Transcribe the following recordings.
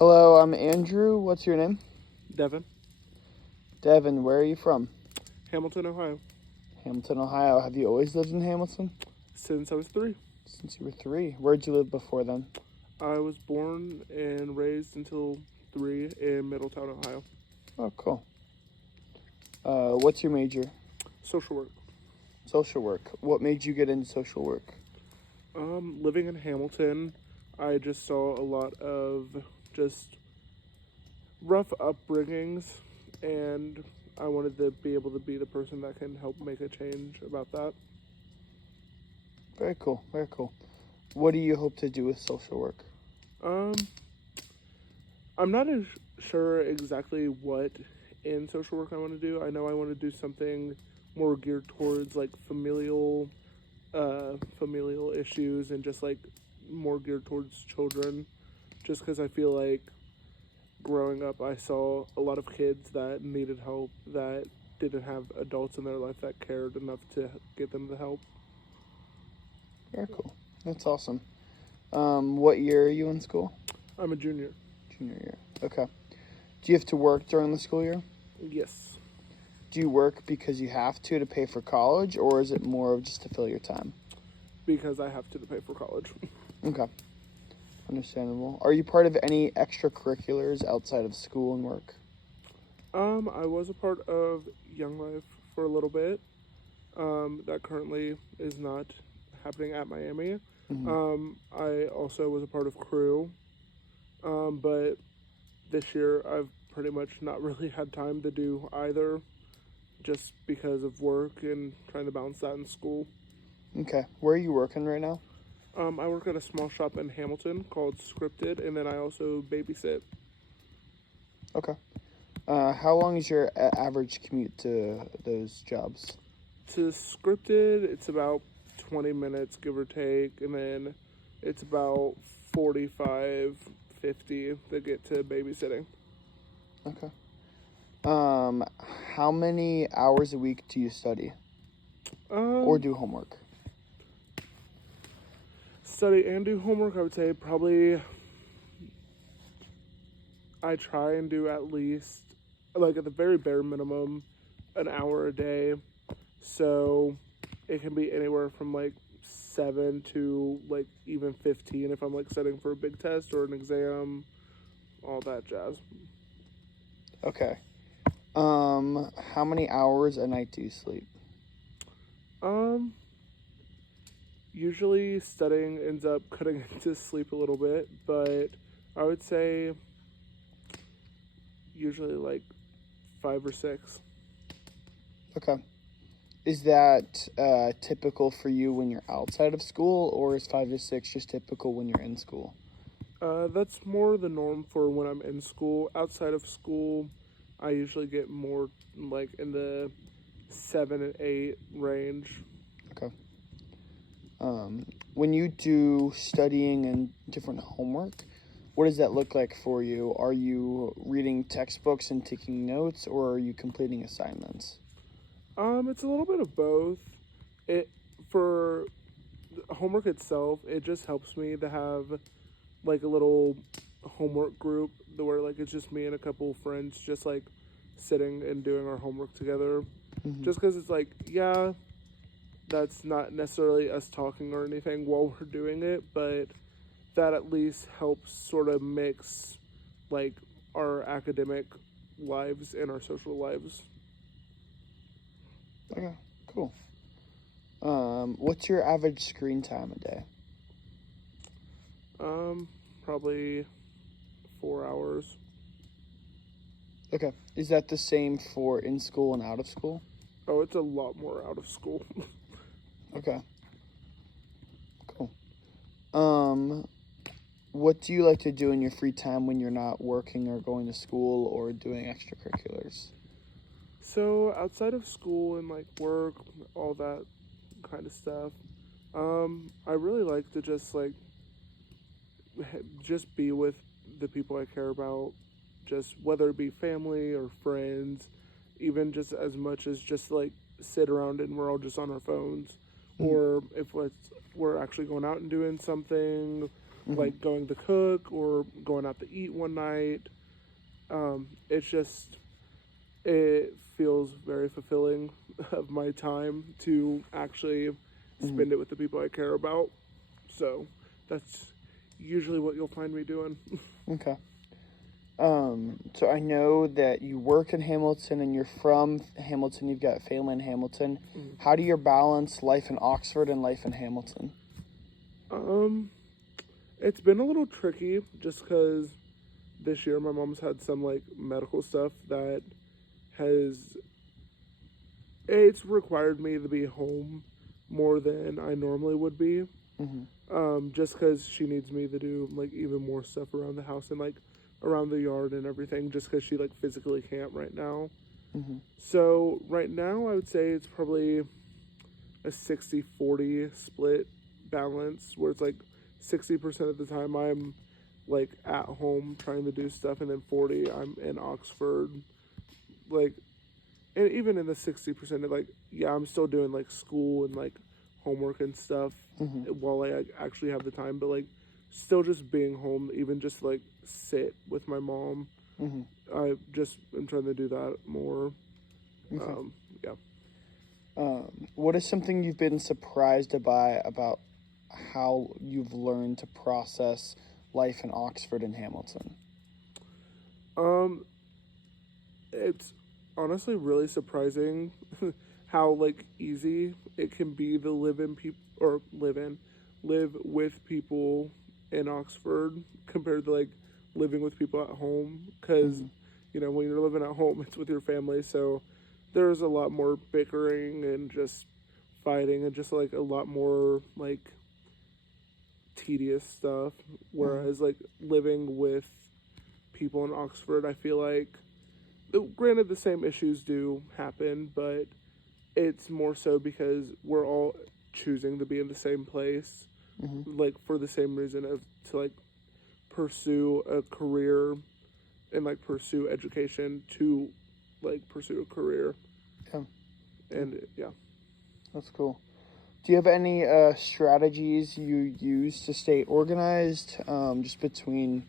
Hello, I'm Andrew. What's your name? Devin, Devin, where are you from? Hamilton, Ohio, Hamilton, Ohio. Have you always lived in Hamilton? since I was 3. Since you were 3. Where'd you live before then? I was born and raised until 3 in Middletown, Ohio. Oh, cool. What's your major? Social work. Social work. What made you get into social work? Living in Hamilton, I just saw a lot of just rough upbringings, and I wanted to be able to be the person that can help make a change about that. Very cool, very cool. What do you hope to do with social work? Um, I'm not sure exactly what in social work I want to do. I know I want to do something more geared towards like familial issues and just like more geared towards children, just because I feel like growing up I saw a lot of kids that needed help that didn't have adults in their life that cared enough to get them the help. Very cool. That's awesome. What year are you in school? I'm a junior. Junior year. Okay. Do you have to work during the school year? Yes. Do you work because you have to pay for college, or is it more of just to fill your time? Because I have to pay for college. Okay. Understandable. Are you part of any extracurriculars outside of school and work? I was a part of Young Life for a little bit. That currently is not happening at Miami. I also was a part of Crew, but this year I've pretty much not really had time to do either, just because of work and trying to balance that in school. Okay. Where are you working right now? I work at a small shop in Hamilton called Scripted, and then I also babysit. Okay. How long is your average commute to those jobs? To Scripted, it's about 20 minutes, give or take, and then it's about 45, 50 to get to babysitting. Okay. How many hours a week do you study or do homework? Study and do homework, I would say probably I try and do at least, like at the very bare minimum, an hour a day. So it can be anywhere from like 7 to like even 15 if I'm like studying for a big test or an exam, all that jazz. Okay. How many hours a night do you sleep? Usually studying ends up cutting into sleep a little bit, but I would say usually like 5 or 6. Okay. Is that typical for you when you're outside of school, or is 5 to 6 just typical when you're in school? That's more the norm for when I'm in school. Outside of school, I usually get more like in the 7 and 8 range. Okay. When you do studying and different homework, what does that look like for you? Are you reading textbooks and taking notes, or are you completing assignments? It's a little bit of both. It for homework itself, it just helps me to have like a little homework group where like it's just me and a couple friends just like sitting and doing our homework together. Just because it's like, yeah, that's not necessarily us talking or anything while we're doing it, but that at least helps sort of mix like our academic lives and our social lives. Okay, cool. What's your average screen time a day? Probably 4 hours. Okay. Is that the same for in school and out of school? Oh, it's a lot more out of school. Okay. Cool. What do you like to do in your free time when you're not working or going to school or doing extracurriculars? So outside of school and like work, all that kind of stuff, I really like to just be with the people I care about, just whether it be family or friends, even just as much as just like sit around and we're all just on our phones, or if we're actually going out and doing something, like going to cook or going out to eat one night. It's just, it feels very fulfilling of my time to actually spend it with the people I care about. So that's usually what you'll find me doing. Okay. So I know that you work in Hamilton and you're from Hamilton. You've got family in Hamilton. How do you balance life in Oxford and life in Hamilton? It's been a little tricky just because this year my mom's had some like medical stuff that has, it's required me to be home more than I normally would be. Just because she needs me to do like even more stuff around the house and like around the yard and everything, just because she like physically can't right now. So right now I would say it's probably a 60-40 split balance, where it's like 60% of the time I'm like at home trying to do stuff, and then 40 I'm in Oxford. Like, and even in the 60% of like, yeah, I'm still doing like school and like homework and stuff while I actually have the time, but like still just being home, even just like sit with my mom. I just am trying to do that more. Okay. Yeah. What is something you've been surprised by about how you've learned to process life in Oxford and Hamilton? It's honestly really surprising how like easy it can be to live with people in Oxford compared to like living with people at home, because you know, when you're living at home it's with your family, so there's a lot more bickering and just fighting and just like a lot more like tedious stuff, whereas like living with people in Oxford, I feel like, granted the same issues do happen, but it's more so because we're all choosing to be in the same place, like for the same reason of to like pursue a career and like pursue education to like pursue a career. Yeah, And yeah. that's cool. Do you have any strategies you use to stay organized, just between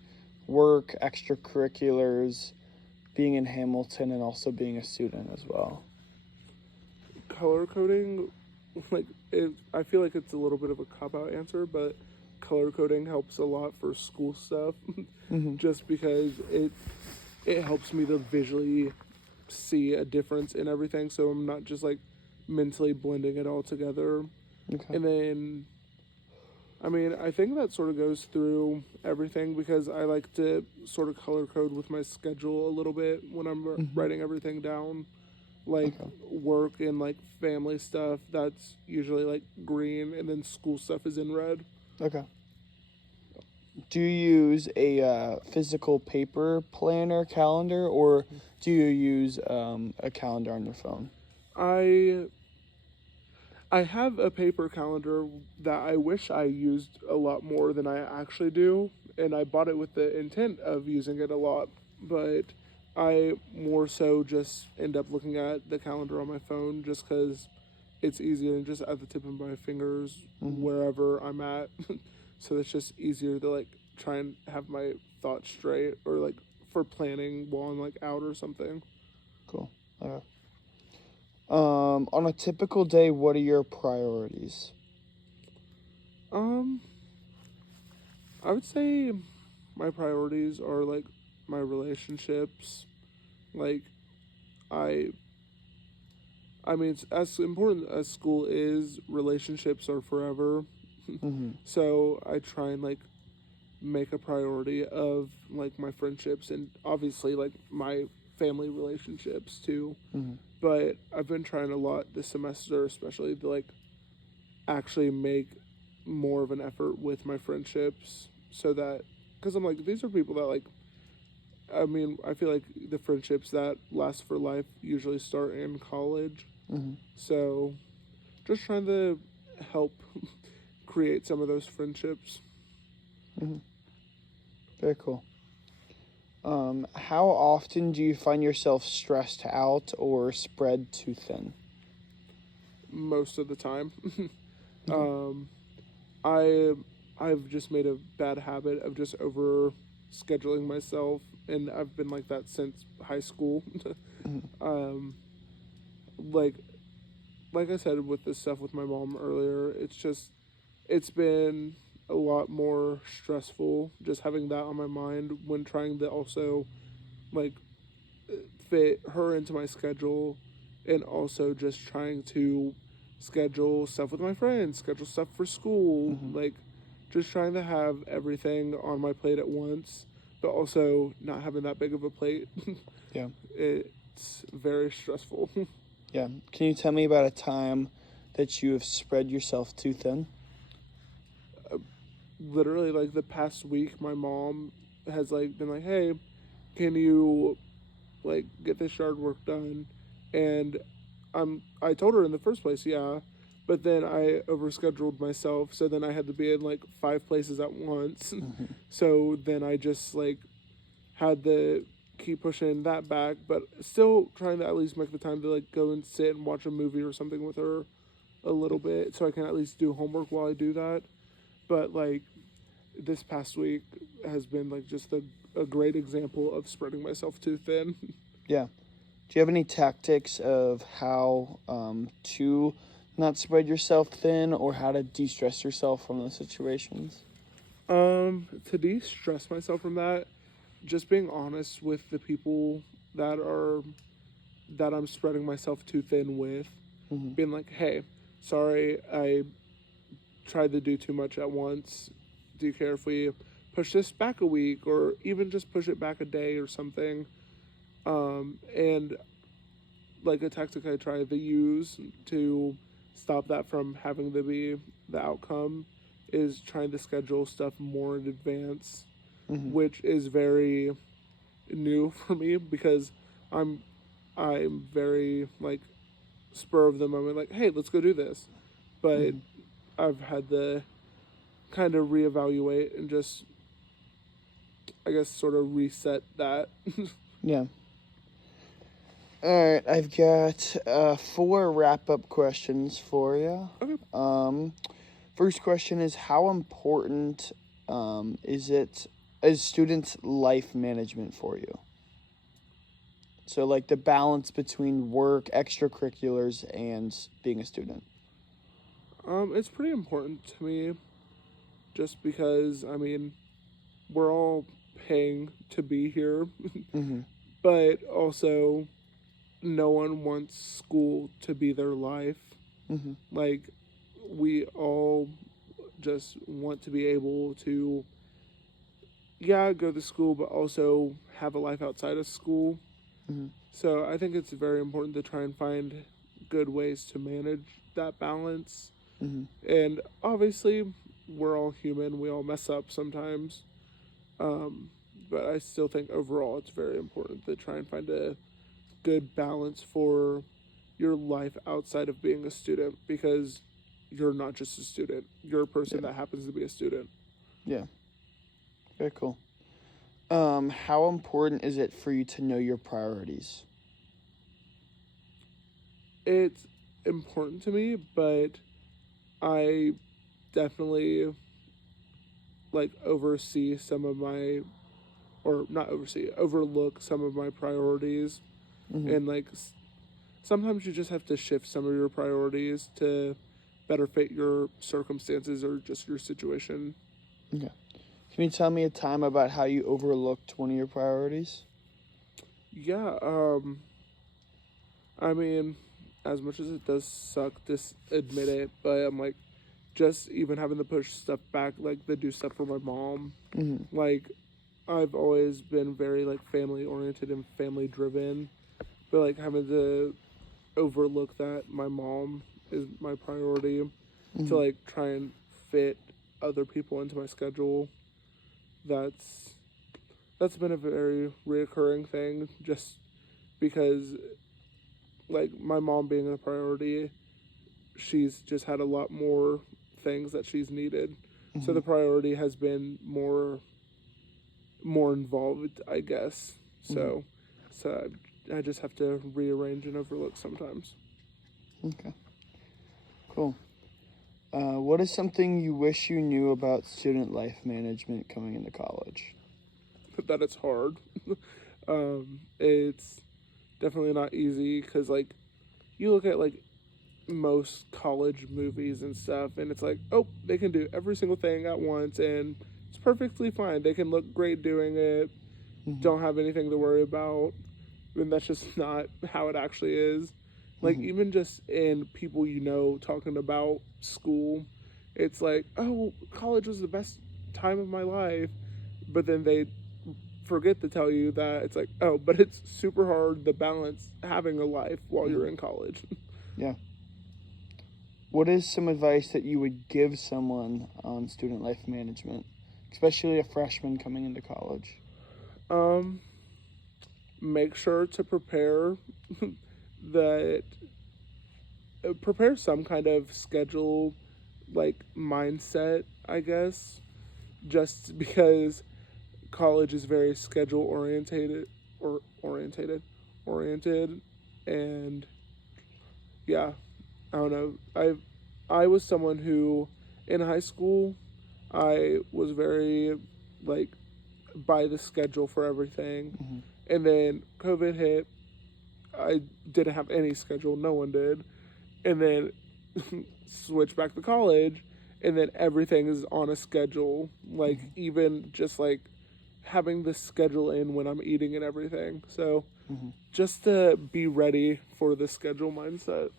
work, extracurriculars, being in Hamilton, and also being a student as well? Color coding, like I feel like it's a little bit of a cop out answer, but color coding helps a lot for school stuff, just because it helps me to visually see a difference in everything, so I'm not just like mentally blending it all together. Okay. And then, I mean, I think that sort of goes through everything, because I like to sort of color code with my schedule a little bit when I'm writing everything down. Like work and like family stuff, that's usually like green, and then school stuff is in red. Okay. Do you use a physical paper planner calendar, or do you use a calendar on your phone? I have a paper calendar that I wish I used a lot more than I actually do, and I bought it with the intent of using it a lot, but I more so just end up looking at the calendar on my phone just because it's easier and just at the tip of my fingers wherever I'm at. So it's just easier to like try and have my thoughts straight, or like for planning while I'm like out or something. Cool. Okay. On a typical day, what are your priorities? Um, I would say my priorities are like my relationships. Like I I mean, it's as important as school is, relationships are forever. So I try and like make a priority of like my friendships, and obviously like my family relationships too. But I've been trying a lot this semester, especially to like actually make more of an effort with my friendships, so that, because I'm like, these are people that like, I mean, I feel like the friendships that last for life usually start in college. So just trying to help create some of those friendships. Very cool. How often do you find yourself stressed out or spread too thin? Most of the time. I I've just made a bad habit of just over scheduling myself, and I've been like that since high school. Mhm. um, like I said with this stuff with my mom earlier, it's been a lot more stressful just having that on my mind when trying to also like fit her into my schedule, and also just trying to schedule stuff with my friends, schedule stuff for school, Mhm. like just trying to have everything on my plate at once, but also not having that big of a plate. Yeah. It's very stressful. Yeah. Can you tell me about a time that you have spread yourself too thin? Literally, like the past week, my mom has like been like, "Hey, can you like get this yard work done?" And I told her in the first place, yeah, but then I overscheduled myself, so then I had to be in like 5 places at once. Mhm. So then I just like had to keep pushing that back, but still trying to at least make the time to like go and sit and watch a movie or something with her a little bit, so I can at least do homework while I do that. But like this past week has been like just a great example of spreading myself too thin. Yeah. Do you have any tactics of how to not spread yourself thin or how to de stress yourself from those situations? To de-stress myself from that, just being honest with the people that are that I'm spreading myself too thin with, Hmm. being like, "Hey, sorry, I tried to do too much at once. Do you care if we push this back a week, or even just push it back a day or something?" And like a tactic I try to use to stop that from having to be the outcome is trying to schedule stuff more in advance, Hmm. which is very new for me because I'm I'm very like spur of the moment, like, hey, let's go do this. But Hmm. I've had to kind of reevaluate and just, I guess, sort of reset that. Yeah. All right. I've got four wrap up questions for you. Okay. Um, First question is how important is it as student life management for you? So, like the balance between work, extracurriculars, and being a student. It's pretty important to me just because, I mean, we're all paying to be here, Mm-hmm. but also no one wants school to be their life. Mm-hmm. Like, we all just want to be able to, yeah, go to school, but also have a life outside of school. Mm-hmm. So I think it's very important to try and find good ways to manage that balance. Mm-hmm. And obviously, we're all human, we all mess up sometimes. Um, but I still think overall it's very important to try and find a good balance for your life outside of being a student, because you're not just a student, you're a person Yeah. that happens to be a student. Yeah. Very cool. How important is it for you to know your priorities? It's important to me, but I definitely like oversee some of my, or not oversee, overlook some of my priorities. Mm-hmm. And like sometimes you just have to shift some of your priorities to better fit your circumstances or just your situation. Okay. Can you tell me a time about how you overlooked one of your priorities? Yeah, I mean, as much as it does suck to admit it, but I'm like, just even having to push stuff back, like to do stuff for my mom. Mm-hmm. Like, I've always been very like family oriented and family driven, but like having to overlook that my mom is my priority, to Mm-hmm. like try and fit other people into my schedule. That's that's been a very reoccurring thing, just because like my mom being a priority, she's just had a lot more things that she's needed. So Mm-hmm. the priority has been more involved, I guess. Mm-hmm. So I just have to rearrange and overlook sometimes. Okay. Cool. What is something you wish you knew about student life management coming into college? That it's hard. It's definitely not easy because, like, you look at, like, most college movies and stuff, and it's like, oh, they can do every single thing at once, and it's perfectly fine. They can look great doing it, Mm-hmm. don't have anything to worry about, and that's just not how it actually is. Like, Mm-hmm. even just in people talking about school, it's like, oh, college was the best time of my life, but then they forget to tell you that it's like, oh, but it's super hard to balance having a life while Mm-hmm. you're in college. Yeah. What is some advice that you would give someone on student life management, especially a freshman coming into college? um, Make sure to that prepare some kind of schedule, like mindset, I guess, just because college is very schedule oriented, and yeah, I don't know. I was someone who in high school I was very like by the schedule for everything, Mm-hmm. and then COVID hit. I didn't have any schedule. No one did, and then switch back to college, and then everything is on a schedule. Like Mm-hmm. even just like having the schedule in when I'm eating and everything. So Mm-hmm. just to be ready for the schedule mindset.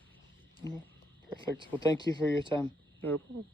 Okay. Perfect. Well, thank you for your time. No problem.